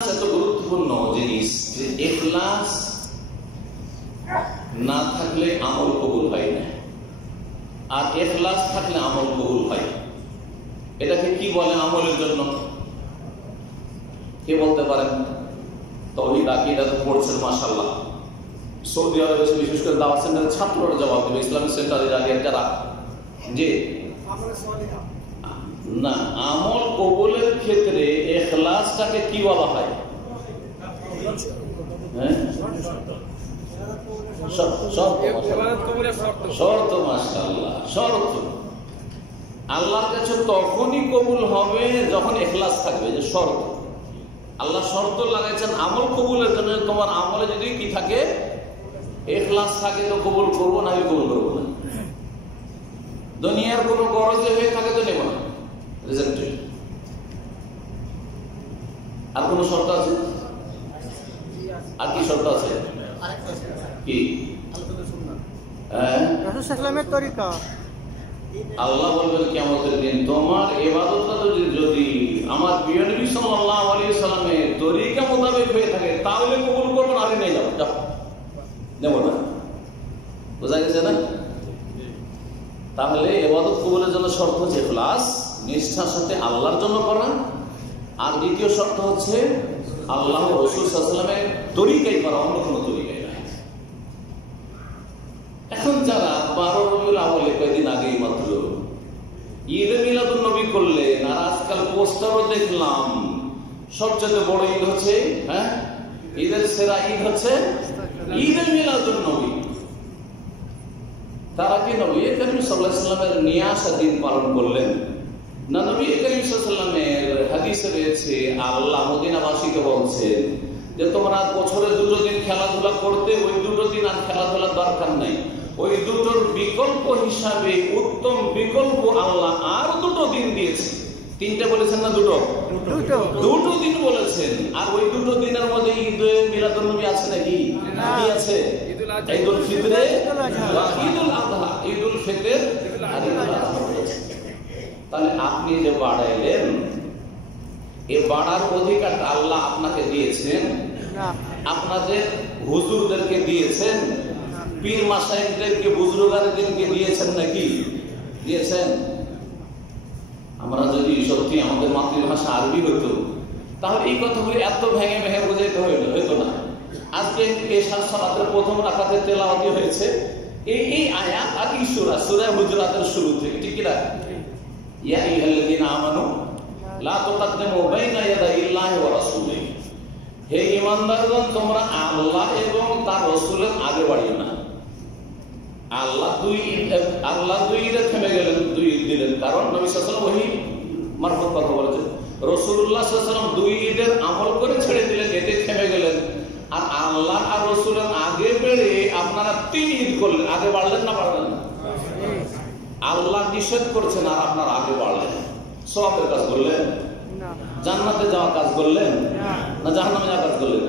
এত গুরুত্বপূর্ণ জিনিস যে এখলাস না থাকলে আমল কবুল হয় না। আর এখলাস থাকলে আমল কবুল হয় এটাকে কি বলে আমলের জন্য? কে বলতে পারেন? তহিদ আকিদা তো পড়ছেন মাসাল্লাহ সৌদি আরবে বিশেষ করে দাওয়া সেন্টারের ছাত্ররা জবাব দেবে, ইসলামিক সেন্টারের আগে যারা যে না আমল কবুলের ক্ষেত্রে এখলাসটাকে কি বলা হয়? হ্যাঁ? শর্ত, শর্ত আল্লাহর কাছে তখনই কবুল হবে যখন এখলাস থাকবে যে শর্ত। আল্লাহ শর্ত লাগাইছেন আমল কবুলের জন্য তোমার আমলে যদি কি থাকে? এখলাস থাকে তো কবুল করব না আমি কবুল করব না। দুনিয়ার কোনো গরজে হয়ে থাকে তো নেব না। আর শর্ত আছে? আর কি শর্ত আছে? কি? হ্যাঁ? আল্লাহ বলবেন কি আমাদের দিন, তোমার এবাদতটা যদি আমার প্রিয় নবী সাল্লামের তরিকা মোতাবেক হয়ে থাকে, তাহলে কবুল করব না নিয়ে যাব না? বোঝা গেছে না? তাহলে এবাদত কবুলের জন্য শর্ত হচ্ছে ক্লাস নিষ্ঠার সাথে আল্লাহর জন্য করা। আর দ্বিতীয় শর্ত হচ্ছে আল্লাহ রসুল সাল্লামের তরিকাই করা, অন্য কোনো তরিকাই নাই এখন যারা বারো রবিউল আওয়ালে কয়েকদিন আগেই মাত্র ঈদ মিলাদুল নবী করলেন, আর আজকাল পোস্টারও দেখলাম, সবচেয়ে বড় ঈদ হচ্ছে হ্যাঁ? ঈদের সেরা ঈদ হচ্ছে ঈদ মিলাদুল নবী। তারা কি নবী করিম সাল্লাহ সাল্লামের নিয়ে আসা দিন পালন করলেন। না নবী করিম সাল্লামের হাদিসে রয়েছে আল্লাহ মদিনাবাসীকে বলছেন যে তোমরা বছরে দুটো দিন খেলাধুলা করতে ওই দুটো দিন আর খেলাধুলার দরকার নাই। ওই দুটোর বিকল্প হিসাবে উত্তম বিকল্প আল্লাহ আর দুটো দিন দিয়েছে। তিনটে বলেছেন না দুটো? দুটো। দুটো। দিন বলেছেন। আর ওই দুটো দিনের মধ্যে ঈদ মিলাদুল নবী আছে নাকি? আছে? ঈদুল ফিতরে ঈদুল আযহা ঈদুল ফিতর আর ঈদুল আযহা তাহলে আপনি যে বাড়াইলেন এ বাড়ার অধিকারটা আল্লাহ আপনাকে দিয়েছেন আপনাদের হুজুরদেরকে দিয়েছেন পীর মাসাইকদেরকে বুজরুগারদেরকে দিয়েছেন নাকি? দিয়েছেন। আমরা যদি সত্যি আমাদের মাতৃভাষা আরবি হতো তাহলে এই কথাগুলি এত ভেঙে ভেঙে বোঝাইতে হইল হইতো না। আজকে পেশার সালাতের প্রথম রাখাতে তেলাওয়াতি হয়েছে। এই এই আয়াত আর এই সূরা সূরা হুজুরাতের শুরু থেকে, ঠিক ইয়া আমানু, লা বাইনা ইয়াদাই ইল্লাহি ওয়া রাসূলিহি। হে ইমানদারগণ তোমরা আল্লাহ এবং তার রসুলের আগে বাড়িও না। আল্লাহ দুই আল্লাহ দুই ঈদে থেমে গেলেন, দুই ঈদ দিলেন। কারণ নবী সাল্লাম ওহি মারফত কথা বলেছেন। রসুল্লাহ সাল্লাম দুই ঈদের আমল করে ছেড়ে দিলেন, এতে থেমে গেলেন। আল্লাহ আর রসুলের আগে বেড়ে আপনারা তিন ঈদ করলেন। আগে বাড়লেন না বাড়লেন? না আল্লাহ নিষেধ করছেন আর আপনার আগে বাড়লেন। সবের কাজ করলেন? জান্নাতে যাওয়া কাজ করলেন? না। জাহান্নামে যাওয়া কাজ করলেন?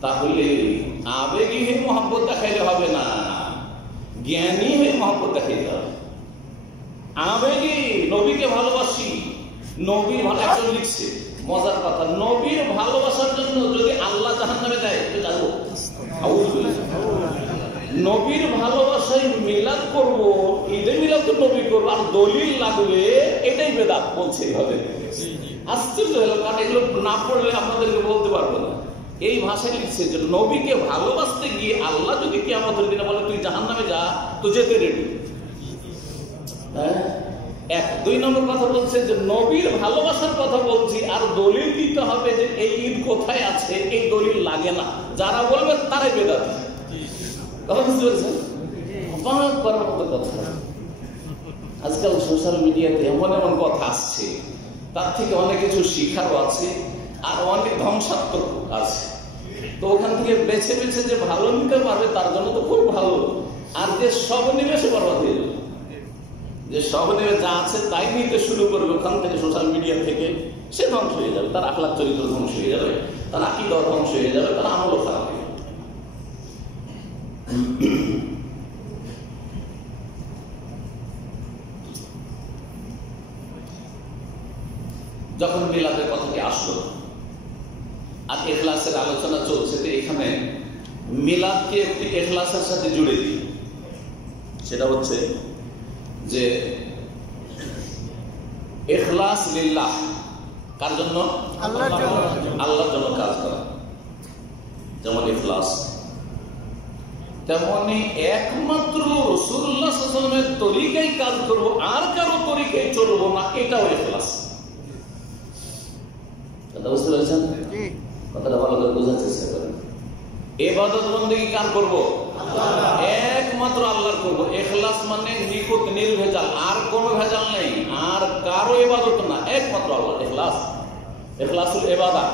তাহলে আবেগী হয়ে মহব্বত দেখাইলে হবে না। জ্ঞানী হয়ে মহব্বত দেখাইতে হবে। আবেগী নবীকে ভালোবাসি। নবী ভালো একজন লিখছে। মজার কথা, নবীর ভালোবাসার জন্য যদি আল্লাহ জাহান নামে দেয় নবীর ভালোবাসায় মিলাদ করব, ঈদে মিলাদ তো নবী করব, আর দলিল লাগবে এটাই বেদাত, বলছে এইভাবে। আশ্চর্য হলো, কারণ এগুলো না পড়লে আপনাদেরকে বলতে পারব না। এই ভাষায় লিখছে যে, নবীকে ভালোবাসতে গিয়ে আল্লাহ যদি কি আমাদের দিনে বলে, তুই জাহান নামে যা, তো যেতে রেডি হ্যাঁ এক, দুই নম্বর কথা বলছে যে নবীর ভালোবাসার কথা বলছি, আর দলিল দিতে হবে যে এই ঈদ কোথায় আছে, এই দলিল লাগে না। যারা বলবে তারাই বেদাত। অবাক করার কথা। আজকাল সোশ্যাল মিডিয়াতে এমন এমন কথা আসছে, তার থেকে অনেক কিছু শিখারও আছে, আর অনেক ধ্বংসাত্মক আছে। তো ওখান থেকে বেছে বেছে যে ভালো নিতে পারবে, তার জন্য তো খুব ভালো। আর যে সব নেবে সে বরবাদ হয়ে যাবে। যে সব নেবে যা আছে তাই নিতে শুরু করবে, ওখান থেকে সোশ্যাল মিডিয়া থেকে। সে ধ্বংস হয়ে যাবে, তার আখলাখ চরিত্র ধ্বংস হয়ে যাবে, তার আকিদা ধ্বংস হয়ে যাবে, তার আমলও খারাপ হয়ে যাবে। যখন মিলাদের কথাটি আসলো, আর এখলাসের আলোচনা চলছে, তো এখানে মিলাদকে একটি এখলাসের সাথে জুড়ে দিই। সেটা হচ্ছে যে এখলাস লিল্লাহ। কার জন্য? আল্লাহর জন্য। কাজ করা। যেমন ইখলাস। তেমনি একমাত্র রসুল্লাহ সাল্লামের তরিকায় কাজ করব আর কারও তরিকায় চলবো না এটাও ইখলাস। কথা বুঝতে পেরেছেন? কথাটা ভালো করে বোঝার চেষ্টা করেন। এবাদত বন্দী কার করব? একমাত্র আল্লাহর করব। এখলাস মানে নিখুঁত, নির্ভেজাল। আর কোনো ভেজাল নেই। আর কারও এবাদত না, একমাত্র আল্লাহ এখলাস এখলাসুল এবাদা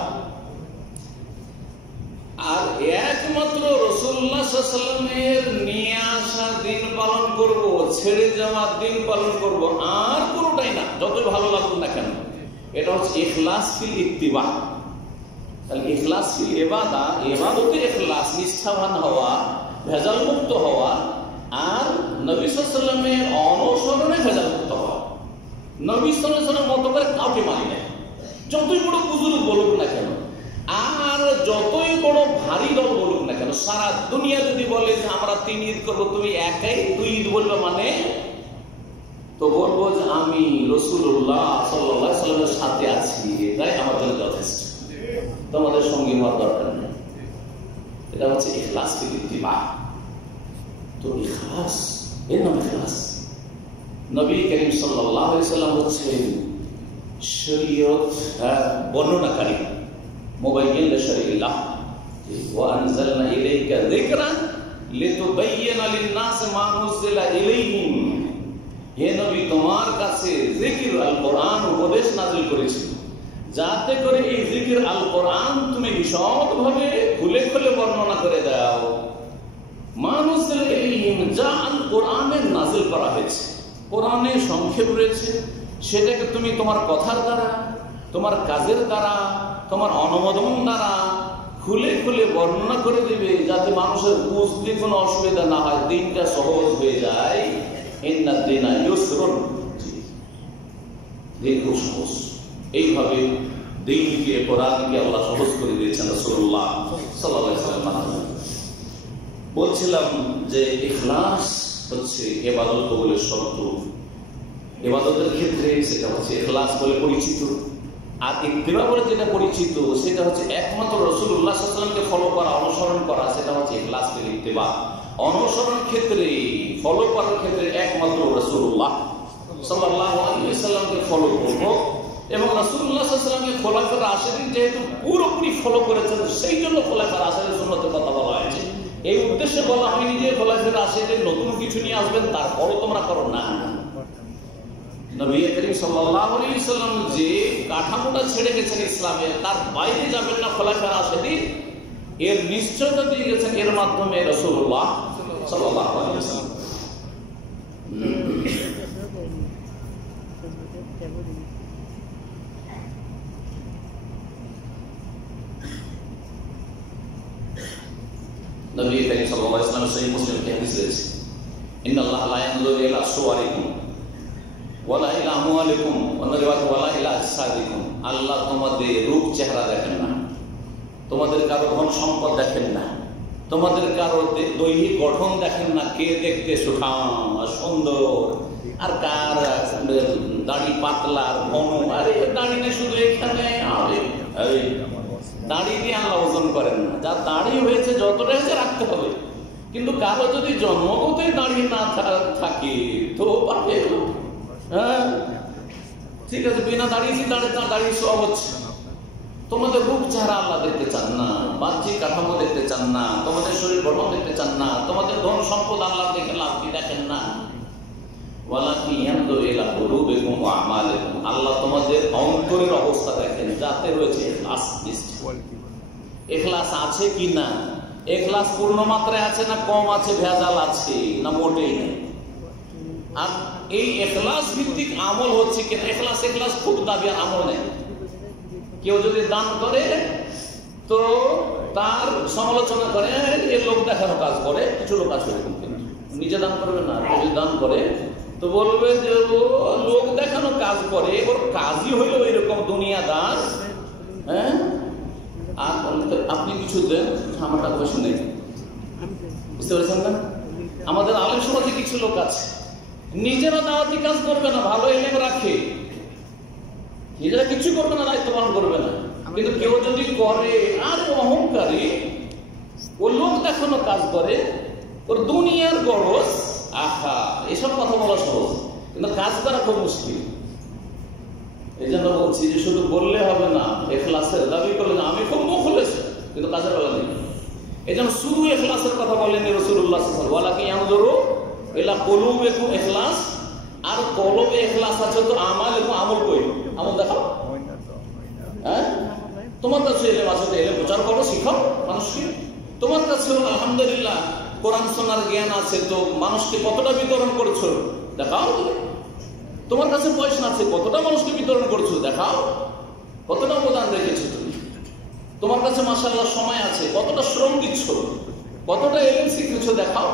আর একমাত্র রসুল্লাহামের নিয়ে আসা দিন পালন করব, ছেড়ে যাওয়ার দিন পালন করব, আর কোনোটাই না। যতই ভালো লাগুক না কেন, এটা হচ্ছে এখলাস ফিল ইত্তিবা। তাহলে ইখলাস এবাদা এবাদতে ইখলাস, নিষ্ঠাবান হওয়া ভেজাল মুক্ত হওয়া, আর নবী সাল্লামের অনুসরণে ভেজাল মুক্ত হওয়া। নবী সাল্লামের মতো করে কাউকে মানি না যতই বড় বুজুর্গ বলুক না কেন, আর যতই বড় ভারী দল বলুক না কেন, সারা দুনিয়া যদি বলে যে আমরা তিন ঈদ করব, তুমি একাই দুই ঈদ বলবে মানে? তো বলব যে আমি রসুল্লাহ সাল্লাহ সাল্লামের সাথে আছি, এটাই আমার জন্য যথেষ্ট। তোমাদের সঙ্গী হওয়ার দরকার নেই। এটা হচ্ছে ইখলাস ইত্তিবা। তো ইখলাস এর নাম ইখলাস। নবী করিম আলাইহি সাল্লাম হচ্ছে শরীয়ত হ্যাঁ, বর্ণনাকারী। মুবাইয়িন লিশরীআল্লাহ ওয়া আনজালনা ইলাইকা যিকরান লিতুবাইয়িনা লিন-নাস মা হে তোমার কাছে উপদেশ নাজিল করেছি। যাতে করে এই জিকির আল কোরআন তুমি ভাবে খুলে খুলে বর্ণনা করে দাও। মানুষের যা আল কোরআনে নাজিল করা হয়েছে। কোরআনে সংক্ষেপ রয়েছে। সেটাকে তুমি তোমার কথার দ্বারা, তোমার কাজের দ্বারা, তোমার অনুমোদন দ্বারা খুলে খুলে বর্ণনা করে দিবে, যাতে মানুষের বুঝতে কোনো অসুবিধা না হয়, দিনটা সহজ হয়ে যায়। দিন খুব সহজ। এইভাবে দিনকে কোরআনকে আল্লাহ সহজ করে দিয়েছেন ওয়াসাল্লাম মাধ্যমে। বলছিলাম যে ইখলাস হচ্ছে এবাদত কবুলের শর্ত। এবাদতের ক্ষেত্রে সেটা হচ্ছে ইখলাস বলে পরিচিত। আর ইত্তিবা বলে যেটা পরিচিত, সেটা হচ্ছে একমাত্র রসুল্লাহ সাল্লামকে ফলো করা, অনুসরণ করা, সেটা হচ্ছে ইখলাস বিল ইত্তিবা। অনুসরণ ক্ষেত্রে ফলো করার ক্ষেত্রে একমাত্র রসুল্লাহ সাল্লাল্লাহু আলাইহি সাল্লামকে ফলো করব। এবং সাল্লামকে খোলাফার রাশিদিন যেহেতু পুরোপুরি ফলো করেছেন সেই জন্য খোলাফার রাশিদের সুন্নতের কথা বলা হয়েছে। এই উদ্দেশ্যে বলা হয়নি যে খোলাফার রাশিদের নতুন কিছু নিয়ে আসবেন, তারপরও তোমরা করো না। নবী করিম যে কাঠামোটা ছেড়ে গেছেন ইসলামে, তার বাইরে যাবেন না খোলাফার রাশিদিন। এর নিশ্চয়তা দিয়ে গেছেন এর মাধ্যমে রাসূলুল্লাহ সাল্লাল্লাহু আলাইহি নবী করিম সাল্লাল্লাহু আলাইহি ওয়াসাল্লাম সহিহ মুসলিম হাদিস রয়েছে ইন্না লা ইয়ানজুরু ইলা সুওয়ারিকুম ওয়ালা ইলা আমওয়ালিকুম অন্য রিওয়ায়াত ওয়ালা ইলা আজসাদিকুম আল্লাহ তোমাদের রূপ চেহারা দেখেন না, তোমাদের কারও ধন সম্পদ দেখেন না, তোমাদের কারও দৈহিক গঠন দেখেন না, কে দেখতে সুঠাম আর সুন্দর, আর কার দাড়ি পাতলা ঘন, আরে দাড়ি নেই শুধু এখানে দাড়ি দিয়ে আল্লাহ ওজন করেন না, যার দাড়ি হয়েছে যতটা হয়েছে রাখতে হবে। কিন্তু কারও যদি জন্মগতই দাঁড়িয়ে না থাকে, তো পাবে হ্যাঁ? ঠিক আছে, বিনা দাঁড়িয়েছি দাঁড়িয়ে দাঁড়িয়ে সব হচ্ছে তোমাদের রূপ চেহারা আল্লাহ দেখতে চান না, বাহ্যিক কাঠামো দেখতে চান না, তোমাদের শরীর গঠন দেখতে চান না, তোমাদের ধন সম্পদ আল্লাহ দেখে লাভ কি দেখেন না? আল্লাহ তোমাদের অন্তরের অবস্থা দেখেন, যাতে রয়েছে এখলাস আছে কি না? এখলাস পূর্ণ মাত্রায় আছে না কম আছে? ভেজাল আছে না মোটেই নেই আর এই এখলাস ভিত্তিক আমল হচ্ছে কিনা এখলাস এখলাস খুব দাবি আমল নেই। কেউ যদি দান করে, তো তার সমালোচনা করে এর লোক দেখানো কাজ করে, কিছু লোক আছে নিজে দান করবে না যদি দান করে, তো বলবে যে, ও, লোক দেখানো কাজ করে, ওর কাজই হইল এরকম দুনিয়াদার হ্যাঁ? আর আপনি কিছু দেন, আমার টাকা পয়সা নেই। বুঝতে পেরেছেন না? আমাদের আলেম সমাজে কিছু লোক আছে। নিজেরা দাওয়াতি কাজ করবে না, ভালো এলেম রাখে। নিজেরা কিছু করবে না, দায়িত্ব পালন করবে না। কিন্তু কেউ যদি করে, আর অহংকারী, ও লোক দেখানো কাজ করে, ওর দুনিয়ার গরজ, আহা, এসব কথা বলা সহজ। কিন্তু কাজ করা খুব মুশকিল। এই জন্য বলছি যে শুধু বললে হবে না, এখলাসের দাবি করলে না, আমি খুব মুখ হলেছে কিন্তু কাজের বেলা নেই। এই জন্য শুধু এখলাসের কথা বলেনি রসুল্লাহ ওয়ালা কি ধরো এলা কলুব একটু এখলাস, আর কলবে এখলাস আছে তো আমাল একটু আমল কই? আমল দেখাও। হ্যাঁ? তোমার কাছে এলে আসলে এলে প্রচার করো, শিখাও মানুষকে। তোমার কাছে আলহামদুলিল্লাহ, কোরআন সোনার জ্ঞান আছে তো মানুষকে কতটা বিতরণ করছ? দেখাও তুমি তোমার কাছে পয়সা আছে, কতটা মানুষকে বিতরণ করছ দেখাও। কতটা অবদান রেখেছো তুমি? তোমার কাছে মাসাল্লাহ সময় আছে, কতটা শ্রম দিচ্ছ? কতটা এলেন শিখেছো দেখাও।